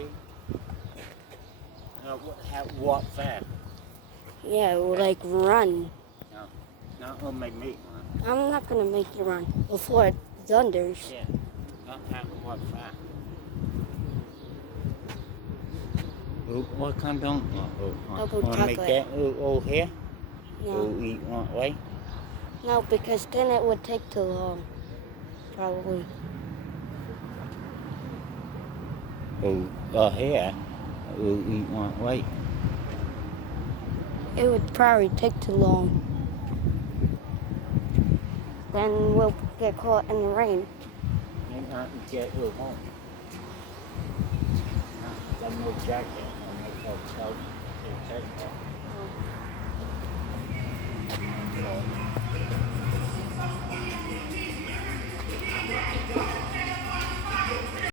see. Walk fast. Yeah, like run. No, not gonna make me run. I'm not gonna make you run before it thunders. Yeah, not have to walk fast. What kind don't Double wanna make chocolate. that over here? No, We'll eat one way. no, because then it would take too long. Probably. Here, we'll eat one way. It would probably take too long. Then we'll get caught in the rain. You're not get home. Got no jacket. No hotel. Take that.